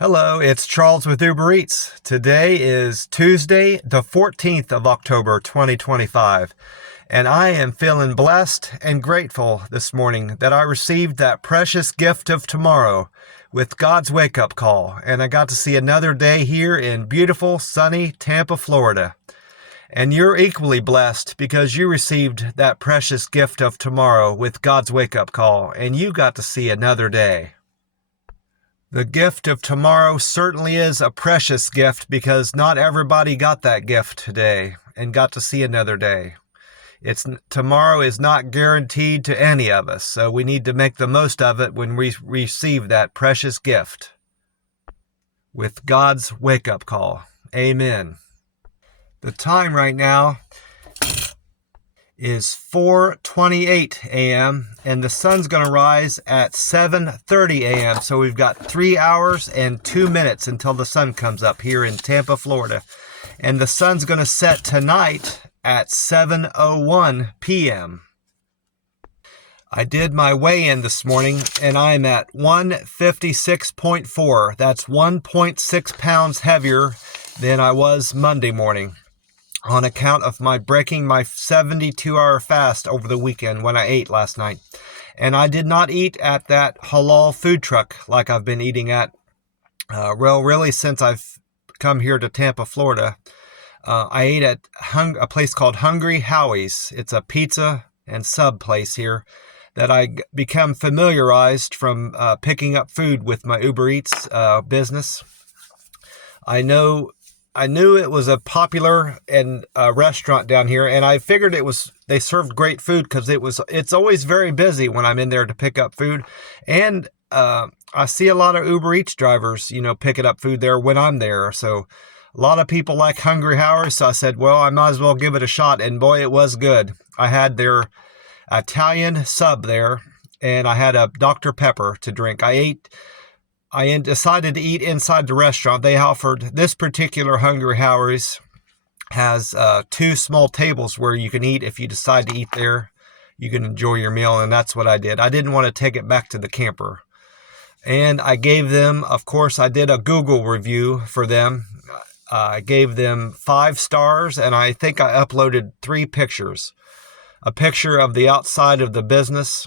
Hello, it's Charles with Uber Eats. Today is Tuesday, the 14th of October, 2025, and I am feeling blessed and grateful this morning that I received that precious gift of tomorrow with God's wake-up call, and I got to see another day here in beautiful, sunny Tampa, Florida. And you're equally blessed because you received that precious gift of tomorrow with God's wake-up call, and you got to see another day. The gift of tomorrow certainly is a precious gift because not everybody got that gift today and got to see another day. Tomorrow is not guaranteed to any of us, so we need to make the most of it when we receive that precious gift with God's wake-up call. Amen. The time right now is 4:28 a.m. and the sun's going to rise at 7:30 a.m. So we've got 3 hours and 2 minutes until the sun comes up here in Tampa, Florida. And the sun's going to set tonight at 7:01 p.m. I did my weigh-in this morning and I'm at 156.4. That's 1.6 pounds heavier than I was Monday morning, on account of my breaking my 72-hour fast over the weekend when I ate last night. And I did not eat at that halal food truck like I've been eating at, really since I've come here to Tampa, Florida. I ate at a place called Hungry Howies. It's a pizza and sub place here that I become familiarized from picking up food with my Uber Eats business. I knew it was a popular restaurant down here, and I figured they served great food because it's always very busy when I'm in there to pick up food. And I see a lot of Uber Eats drivers, picking up food there when I'm there. So a lot of people like Hungry Howies, so I said, well, I might as well give it a shot. And boy, it was good. I had their Italian sub there, and I had a Dr. Pepper to drink. I decided to eat inside the restaurant. They offered, this particular Hungry Howies has 2 small tables where you can eat. If you decide to eat there, you can enjoy your meal, and that's what I did. I didn't want to take it back to the camper. And I gave them, of course, I did a Google review for them. I gave them 5 stars, and I think I uploaded 3 pictures. A picture of the outside of the business,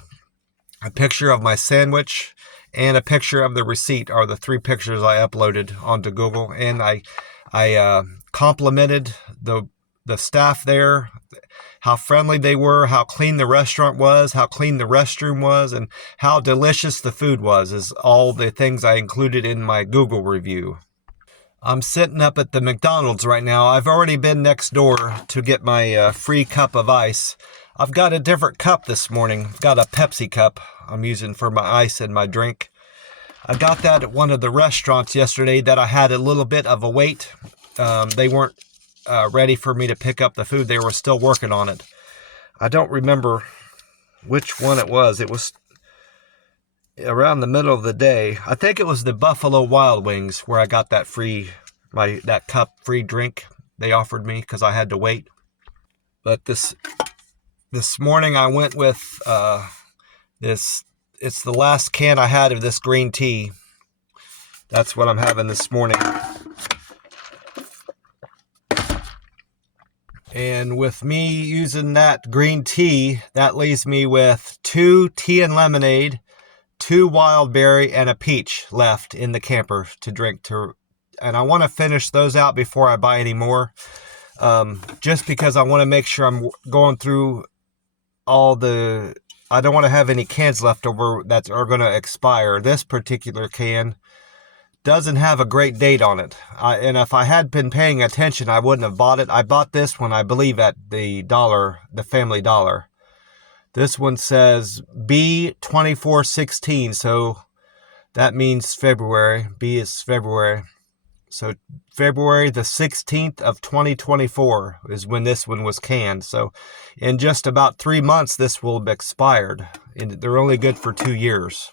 a picture of my sandwich, and a picture of the receipt are the 3 pictures I uploaded onto Google. And I complimented the staff there, how friendly they were, how clean the restaurant was, how clean the restroom was, and how delicious the food was, is all the things I included in my Google review. I'm sitting up at the McDonald's right now. I've already been next door to get my free cup of ice. I've got a different cup this morning. I've got a Pepsi cup I'm using for my ice and my drink. I got that at one of the restaurants yesterday that I had a little bit of a wait. They weren't ready for me to pick up the food. They were still working on it. I don't remember which one it was. It was around the middle of the day. I think it was the Buffalo Wild Wings where I got that that cup free drink they offered me because I had to wait. But this morning I went with this. It's the last can I had of this green tea. That's what I'm having this morning. And with me using that green tea, that leaves me with 2 tea and lemonade, 2 wild berry, and a peach left in the camper to drink. And I want to finish those out before I buy any more. Just because I want to make sure I'm going through I don't want to have any cans left over that are going to expire. This particular can doesn't have a great date on it. And if I had been paying attention, I wouldn't have bought it. I bought this one, I believe, at the Family Dollar. This one says B2416, so that means February. B is February. So February the 16th of 2024 is when this one was canned. So in just about 3 months, this will have expired. And they're only good for 2 years.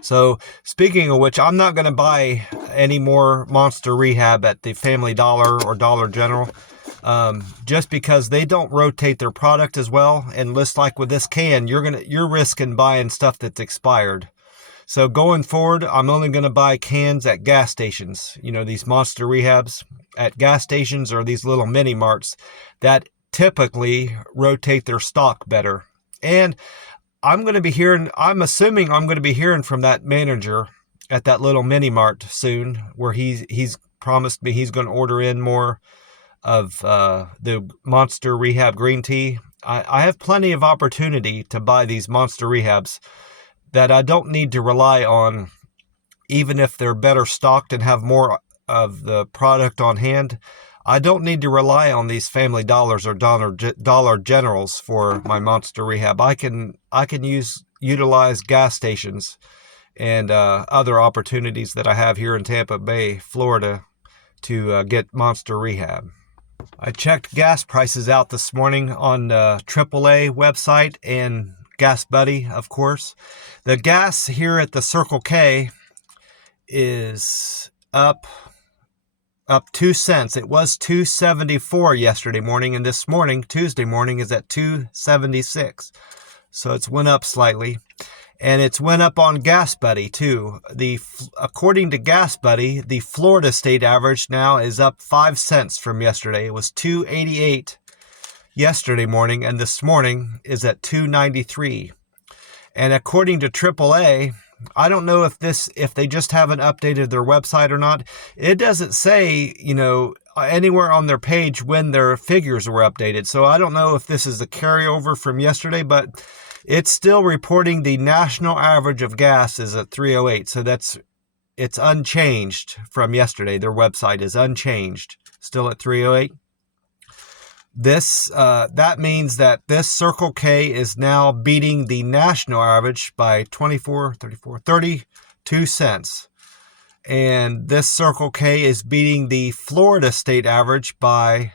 So speaking of which, I'm not going to buy any more Monster Rehab at the Family Dollar or Dollar General. Just because they don't rotate their product as well. And just like with this can, you're risking buying stuff that's expired. So going forward, I'm only going to buy cans at gas stations. You know, these monster rehabs at gas stations or these little mini marts that typically rotate their stock better. And I'm assuming I'm going to be hearing from that manager at that little mini mart soon, where he's promised me he's going to order in more of the Monster Rehab green tea. I have plenty of opportunity to buy these Monster Rehabs that I don't need to rely on, even if they're better stocked and have more of the product on hand. I don't need to rely on these Family Dollars or Dollar Generals for my Monster Rehab. I can utilize gas stations and other opportunities that I have here in Tampa Bay, Florida, to get Monster Rehab. I checked gas prices out this morning on the AAA website and Gas Buddy, of course. The gas here at the Circle K is up 2 cents. It was $2.74 yesterday morning, and this morning, Tuesday morning, is at $2.76. So it's went up slightly. And it's went up on Gas Buddy too. According to Gas Buddy, the Florida state average now is up 5 cents from yesterday. It was $2.88 yesterday morning, and this morning is at $2.93. And according to AAA, I don't know if they just haven't updated their website or not. It doesn't say, anywhere on their page when their figures were updated. So I don't know if this is a carryover from yesterday, but it's still reporting the national average of gas is at 308. So it's unchanged from yesterday. Their website is unchanged, still at 308. That means that this Circle K is now beating the national average by 32 cents. And this Circle K is beating the Florida state average by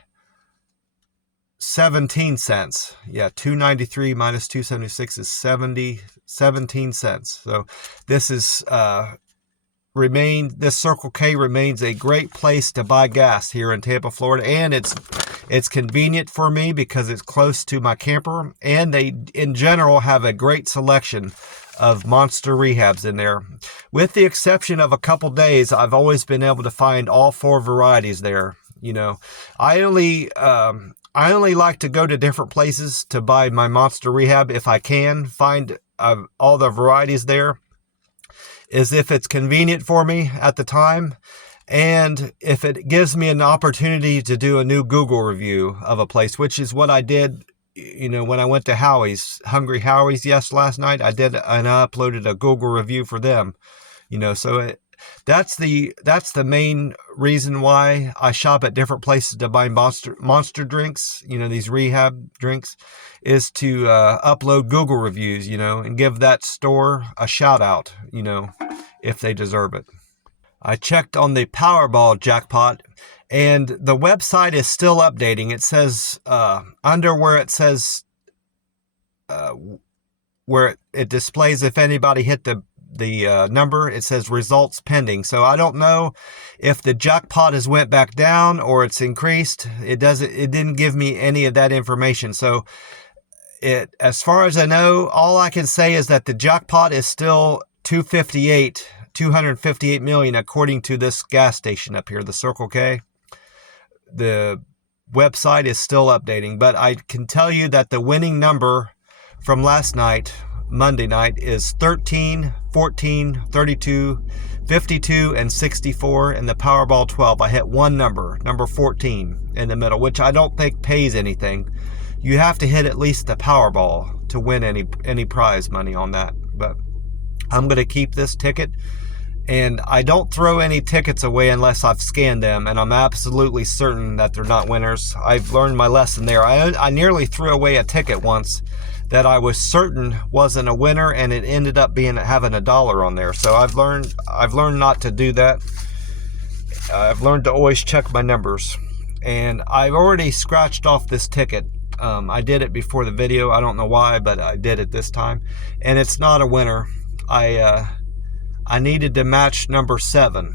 17 cents. Yeah, 293 minus 276 is 17 cents. So this is this Circle K remains a great place to buy gas here in Tampa, Florida, and it's convenient for me because it's close to my camper, and they in general have a great selection of Monster Rehabs in there. With the exception of a couple days, I've always been able to find all 4 varieties there. I only like to go to different places to buy my Monster Rehab if I can find all the varieties there, is if it's convenient for me at the time, and if it gives me an opportunity to do a new Google review of a place, which is what I did, when I went to Howie's, Hungry Howies, last night. I uploaded a Google review for them, so that's the main reason why I shop at different places to buy monster drinks, these rehab drinks, is to upload Google reviews, and give that store a shout out, if they deserve it. I checked on the Powerball jackpot, and the website is still updating. It says under where it says where it displays if anybody hit the number, it says results pending. So I don't know if the jackpot has went back down or it's increased. It didn't give me any of that information. So as far as I know, all I can say is that the jackpot is still 258 million, according to this gas station up here, the Circle K. The website is still updating, but I can tell you that the winning number from last night, Monday night, is 13, 14, 32, 52, and 64, and the Powerball 12. I hit one number 14 in the middle, which I don't think pays anything. You have to hit at least the Powerball to win any prize money on that. But I'm going to keep this ticket, and I don't throw any tickets away unless I've scanned them, and I'm absolutely certain that they're not winners. I've learned my lesson there. I nearly threw away a ticket once that I was certain wasn't a winner, and it ended up having $1 on there. So I've learned not to do that. I've learned to always check my numbers, and I've already scratched off this ticket. I did it before the video. I don't know why, but I did it this time, and it's not a winner. I needed to match number 7.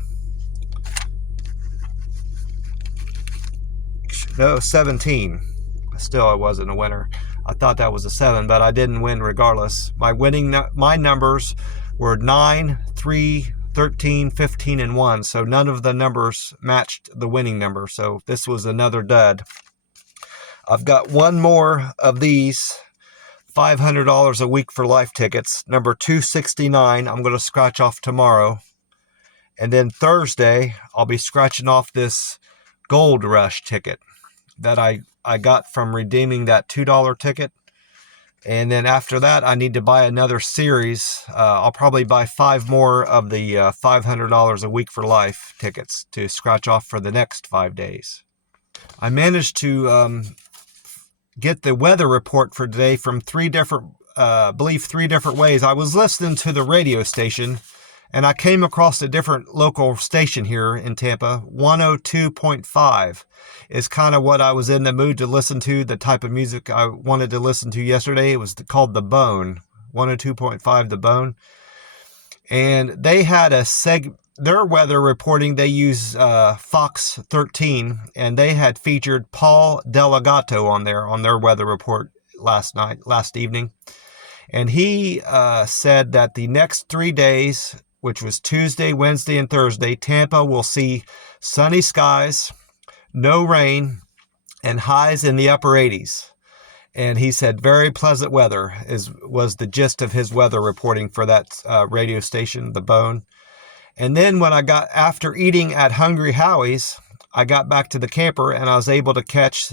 No, 17. Still, I wasn't a winner. I thought that was a 7, but I didn't win regardless. My numbers were 9, 3, 13, 15, and 1. So none of the numbers matched the winning number. So this was another dud. I've got one more of these $500 a week for life tickets. Number 269, I'm going to scratch off tomorrow. And then Thursday, I'll be scratching off this Gold Rush ticket that I got from redeeming that $2 ticket. And then after that, I need to buy another series. I'll probably buy 5 more of the $500 a week for life tickets to scratch off for the next 5 days. I managed to get the weather report for today from three different ways. I was listening to the radio station, and I came across a different local station here in Tampa. 102.5 is kind of what I was in the mood to listen to, the type of music I wanted to listen to yesterday. It was called The Bone, 102.5 The Bone. And they had their weather reporting, they use Fox 13, and they had featured Paul Delegato on their weather report last evening. And he said that the next 3 days, which was Tuesday, Wednesday, and Thursday, Tampa will see sunny skies, no rain, and highs in the upper 80s. And he said very pleasant weather was the gist of his weather reporting for that radio station, The Bone. And then after eating at Hungry Howies, I got back to the camper and I was able to catch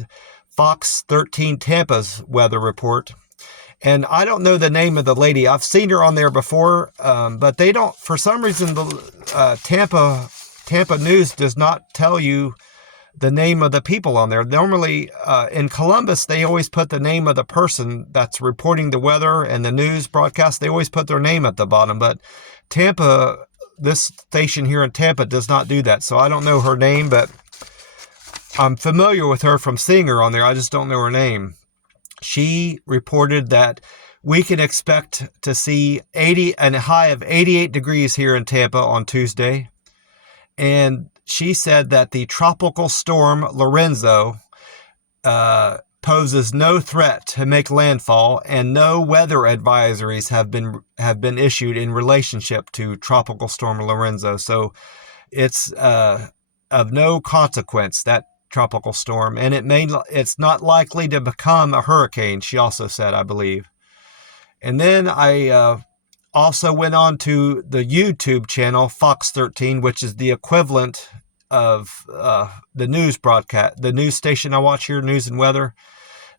Fox 13 Tampa's weather report. And I don't know the name of the lady. I've seen her on there before, but they don't, for some reason, the Tampa News does not tell you the name of the people on there. Normally, in Columbus, they always put the name of the person that's reporting the weather and the news broadcast. They always put their name at the bottom, but Tampa, this station here in Tampa does not do that. So I don't know her name, but I'm familiar with her from seeing her on there. I just don't know her name. She reported that we can expect to see a high of 88 degrees here in Tampa on Tuesday. And she said that the tropical storm Lorenzo poses no threat to make landfall, and no weather advisories have been issued in relationship to tropical storm Lorenzo. So it's of no consequence, that tropical storm, and it's not likely to become a hurricane, she also said, I believe. And then I also went on to the YouTube channel Fox 13, which is the equivalent of the news broadcast, the news station I watch here, News and Weather.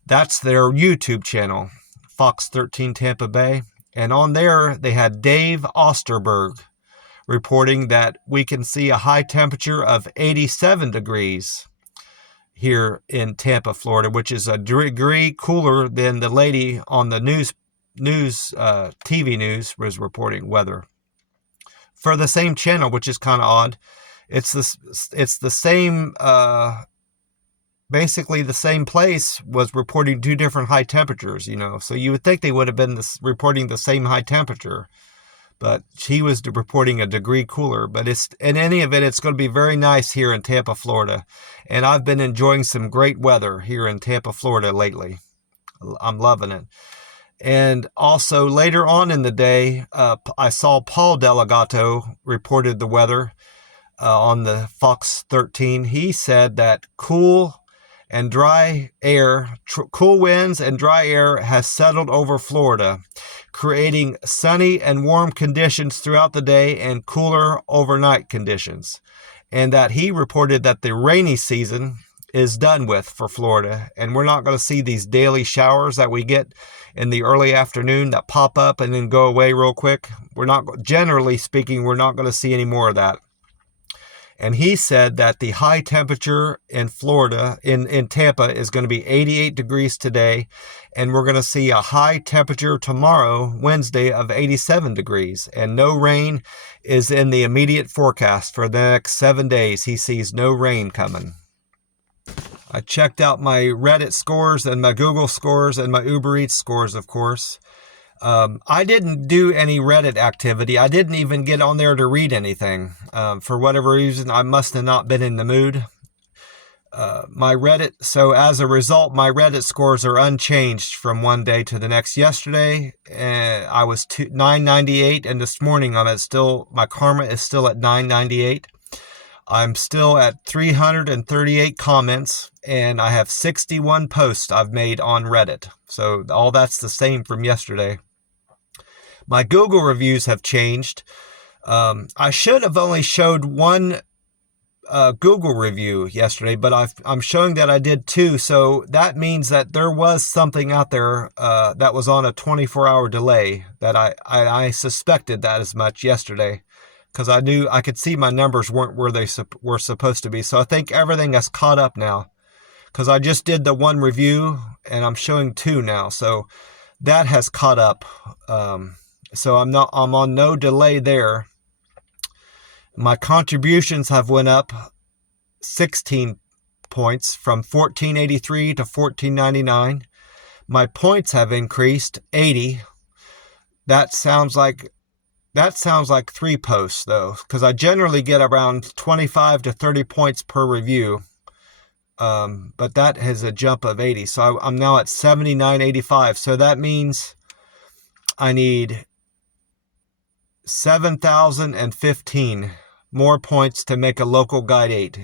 That's their YouTube channel, Fox 13 Tampa Bay. And on there, they had Dave Osterberg reporting that we can see a high temperature of 87 degrees here in Tampa, Florida, which is a degree cooler than the lady on the TV news was reporting weather for the same channel, which is kind of odd. It's the same, basically the same place was reporting 2 different high temperatures, so you would think they would have been reporting the same high temperature, but she was reporting a degree cooler. But in any event, it's going to be very nice here in Tampa, Florida. And I've been enjoying some great weather here in Tampa, Florida lately. I'm loving it. And also later on in the day, I saw Paul Delegato reported the weather on the Fox 13. He said that cool winds and dry air has settled over Florida, creating sunny and warm conditions throughout the day and cooler overnight conditions. And that he reported that the rainy season is done with for Florida, and we're not going to see these daily showers that we get in the early afternoon that pop up and then go away real quick. Generally speaking, we're not going to see any more of that. And he said that the high temperature in Florida, in Tampa, is going to be 88 degrees today. And we're going to see a high temperature tomorrow, Wednesday, of 87 degrees. And no rain is in the immediate forecast for the next 7 days. He sees no rain coming. I checked out my Reddit scores and my Google scores and my Uber Eats scores, of course. I didn't do any Reddit activity. I didn't even get on there to read anything. For whatever reason, I must have not been in the mood. my Reddit. So as a result, my Reddit scores are unchanged from one day to the next. Yesterday, I was 998, and this morning my karma is still at 998. I'm still at 338 comments, and I have 61 posts I've made on Reddit. So all that's the same from yesterday. My Google reviews have changed. I should have only showed one Google review yesterday, but I'm showing that I did two. So that means that there was something out there that was on a 24-hour delay. That I suspected that as much yesterday, because I could see my numbers weren't where they were supposed to be. So I think everything has caught up now, because I just did the one review and I'm showing two now. So that has caught up. So I'm on no delay there. My contributions have went up 16 points from 1483 to 1499. My points have increased 80. That sounds like 3 posts though, because I generally get around 25 to 30 points per review. But that has a jump of 80. So I'm now at 79.85. So that means I need 7,015 more points to make a local guide 8.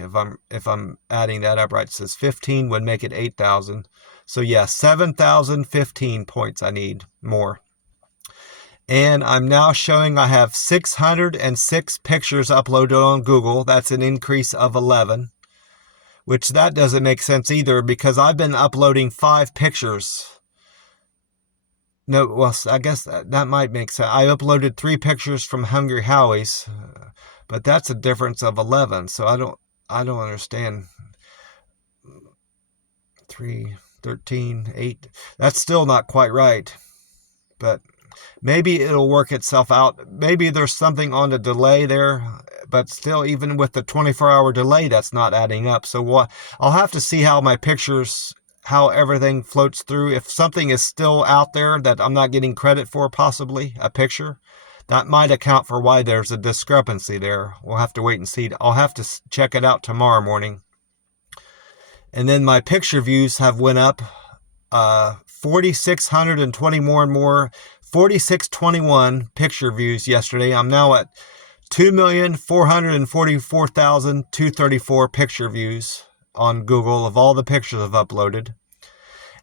If I'm adding that up right, it says 15 would make it 8,000. So yeah, 7,015 points I need more. And I'm now showing I have 606 pictures uploaded on Google. That's an increase of 11, which that doesn't make sense either, because I've been uploading 5 pictures. No, well, I guess that might make sense. I uploaded 3 pictures from Hungry Howies, but that's a difference of 11. So I don't understand. 3, 13, 8. That's still not quite right, but maybe it'll work itself out. Maybe there's something on the delay there, but still, even with the 24-hour delay, that's not adding up. So I'll have to see how my pictures, how everything floats through. If something is still out there that I'm not getting credit for, possibly a picture, that might account for why there's a discrepancy there. We'll have to wait and see. I'll have to check it out tomorrow morning. And then my picture views have went up 4,620 more, 4,621 picture views yesterday. I'm now at 2,444,234 picture views on Google of all the pictures I've uploaded.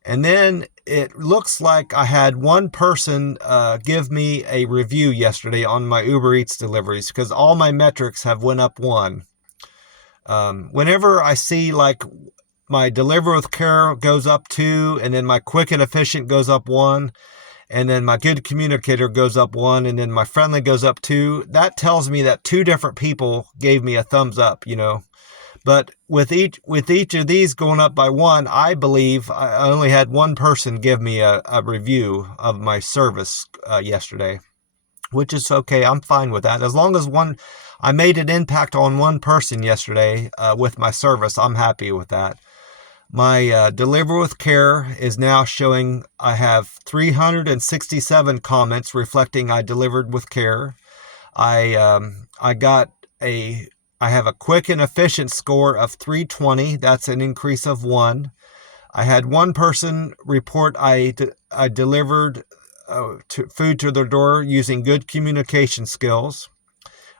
And then it looks like I had one person give me a review yesterday on my Uber Eats deliveries, because all my metrics have went up 1. Whenever I see like my Deliver with Care goes up 2, and then my Quick and Efficient goes up 1, and then my Good Communicator goes up 1, and then my Friendly goes up 2, that tells me that 2 different people gave me a thumbs up, But with each of these going up by 1, I believe I only had one person give me a review of my service yesterday, which is okay. I'm fine with that. As long as I made an impact on one person yesterday with my service, I'm happy with that. My Deliver with Care is now showing I have 367 comments reflecting I delivered with care. I have a Quick and Efficient score of 320. That's an increase of 1. I had one person report I delivered food to their door using good communication skills.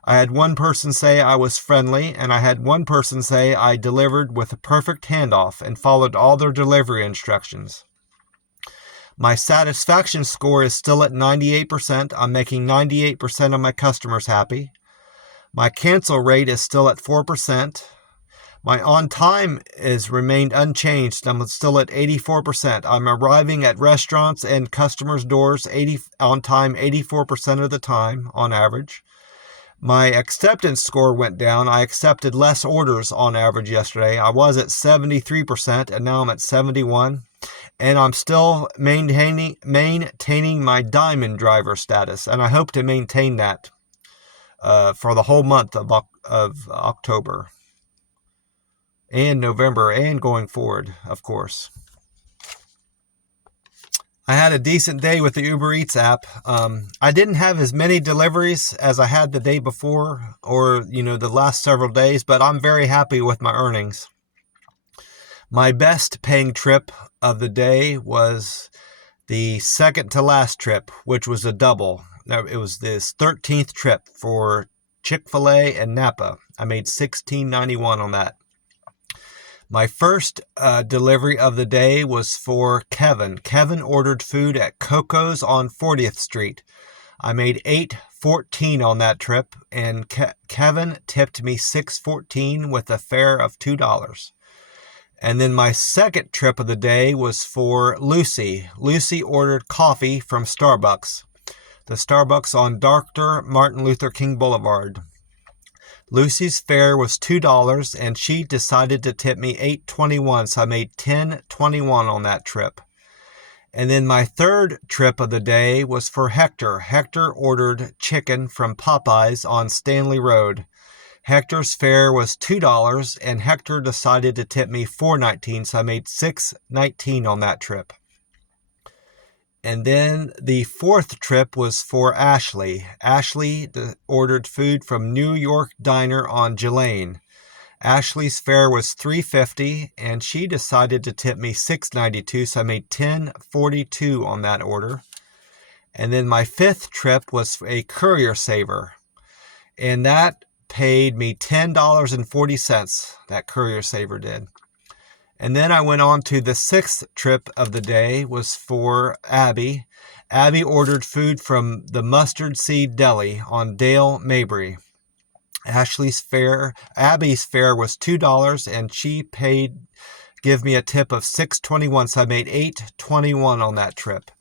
I had one person say I was friendly, and I had one person say I delivered with a perfect handoff and followed all their delivery instructions. My satisfaction score is still at 98%. I'm making 98% of my customers happy. My cancel rate is still at 4%. My on time has remained unchanged. I'm still at 84%. I'm arriving at restaurants and customers' doors on time 84% of the time on average. My acceptance score went down. I accepted less orders on average yesterday. I was at 73%, and now I'm at 71%. And I'm still maintaining my diamond driver status, and I hope to maintain that for the whole month of October and November and going forward, of course. I had a decent day with the Uber Eats app. I didn't have as many deliveries as I had the day before or, the last several days, but I'm very happy with my earnings. My best paying trip of the day was the second to last trip, which was a double. Now, it was this 13th trip for Chick-fil-A and Napa. I made $16.91 on that. My first delivery of the day was for Kevin. Kevin ordered food at Coco's on 40th Street. I made $8.14 on that trip, and Kevin tipped me $6.14 with a fare of $2. And then my second trip of the day was for Lucy. Lucy ordered coffee from Starbucks. The Starbucks on Dr. Martin Luther King Boulevard. Lucy's fare was $2, and she decided to tip me $8.21, so I made $10.21 on that trip. And then my third trip of the day was for Hector. Hector ordered chicken from Popeyes on Stanley Road. Hector's fare was $2, and Hector decided to tip me $4.19, so I made $6.19 on that trip. And then the fourth trip was for Ashley. Ashley ordered food from New York Diner on Gillane. Ashley's fare was $3.50, and she decided to tip me $6.92, so I made $10.42 on that order. And then my fifth trip was a Courier Saver, and that paid me $10.40, that Courier Saver did. And then I went on to the sixth trip of the day was for Abby. Abby ordered food from the Mustard Seed Deli on Dale Mabry. Abby's fare was $2, and she give me a tip of $6.21, so I made $8.21 on that trip.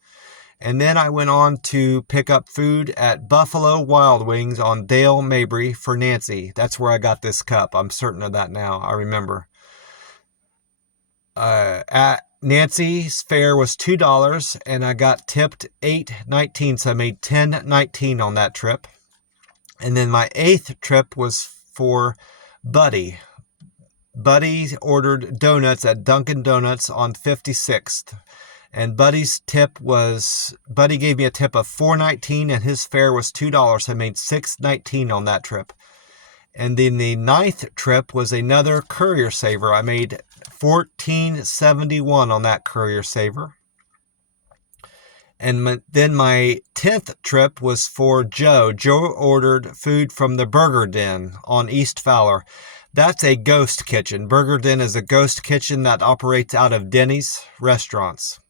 And then I went on to pick up food at Buffalo Wild Wings on Dale Mabry for Nancy. That's where I got this cup. I'm certain of that now. I remember. At Nancy's fare was $2, and I got tipped $8.19, so I made $10.19 on that trip. And then my eighth trip was for Buddy. Buddy ordered donuts at Dunkin' Donuts on 56th. And Buddy gave me a tip of $4.19, and his fare was $2, so I made $6.19 on that trip. And then the ninth trip was another Courier Saver. I made $14.71 on that Courier Saver. And then my 10th trip was for Joe. Joe ordered food from the Burger Den on East Fowler. That's a ghost kitchen. Burger Den is a ghost kitchen that operates out of Denny's restaurants.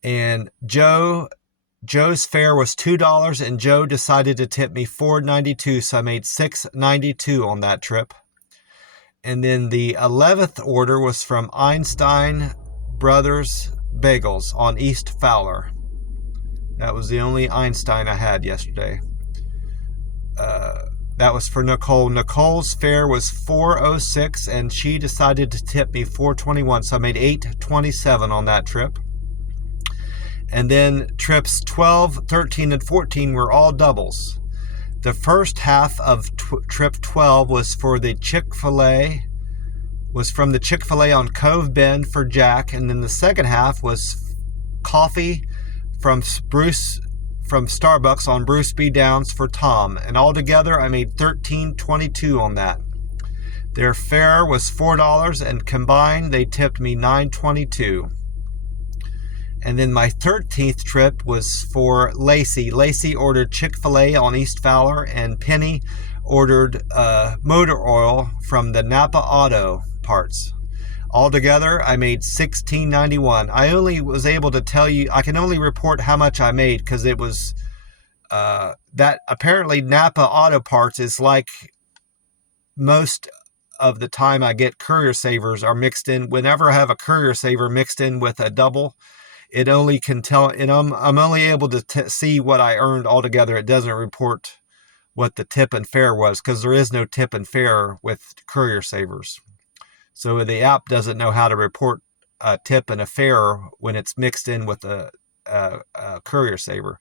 And Joe's fare was $2, and Joe decided to tip me $4.92, so I made $6.92 on that trip. And then the 11th order was from Einstein Brothers Bagels on East Fowler. That was the only Einstein I had yesterday. That was for Nicole. Nicole's fare was $4.06, and she decided to tip me $4.21, so I made $8.27 on that trip. And then trips 12, 13, and 14 were all doubles. The first half of trip 12 was from the Chick-fil-A on Cove Bend for Jack, and then the second half was coffee from Starbucks on Bruce B. Downs for Tom, and altogether I made $13.22 on that. Their fare was $4, and combined they tipped me $9.22. And then my 13th trip was for Lacey. Lacey ordered Chick-fil-A on East Fowler, and Penny ordered motor oil from the Napa Auto Parts. Altogether, I made $16.91. I only was able to tell you, I can only report how much I made because it was that apparently Napa Auto Parts is like most of the time I get Courier Savers are mixed in. Whenever I have a Courier Saver mixed in with a double, it only can tell, and I'm only able to see what I earned altogether. It doesn't report what the tip and fare was because there is no tip and fare with Courier Savers. So the app doesn't know how to report a tip and a fare when it's mixed in with a Courier Saver.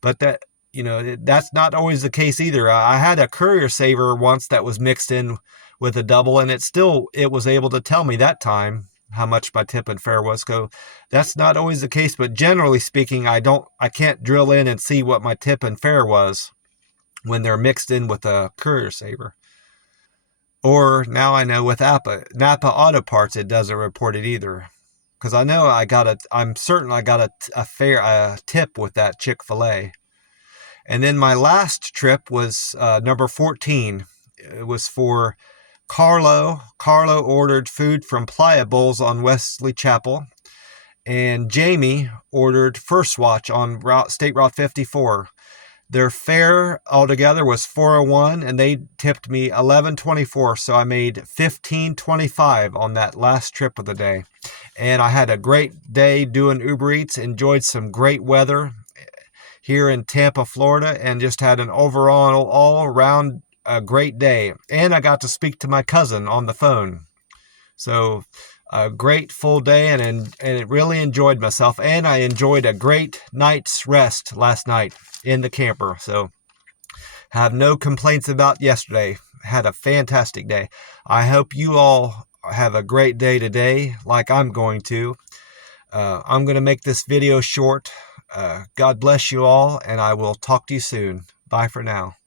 But that's not always the case either. I had a Courier Saver once that was mixed in with a double, and it was able to tell me that time how much my tip and fare was. So that's not always the case, but generally speaking, I can't drill in and see what my tip and fare was when they're mixed in with a Courier Saver. Or now I know with Napa Auto Parts, it doesn't report it either. Because I know I'm certain I got a fair tip with that Chick-fil-A. And then my last trip was number 14. It was for Carlo. Carlo ordered food from Playa Bowls on Wesley Chapel. And Jamie ordered First Watch on State Route 54. Their fare altogether was $4.01, and they tipped me $11.24, so I made $15.25 on that last trip of the day. And I had a great day doing Uber Eats, enjoyed some great weather here in Tampa, Florida, and just had an overall all-around great day. And I got to speak to my cousin on the phone. So a great full day, and it really enjoyed myself. And I enjoyed a great night's rest last night in the camper. So have no complaints about yesterday. Had a fantastic day. I hope you all have a great day today, like I'm going to. I'm going to make this video short. God bless you all, and I will talk to you soon. Bye for now.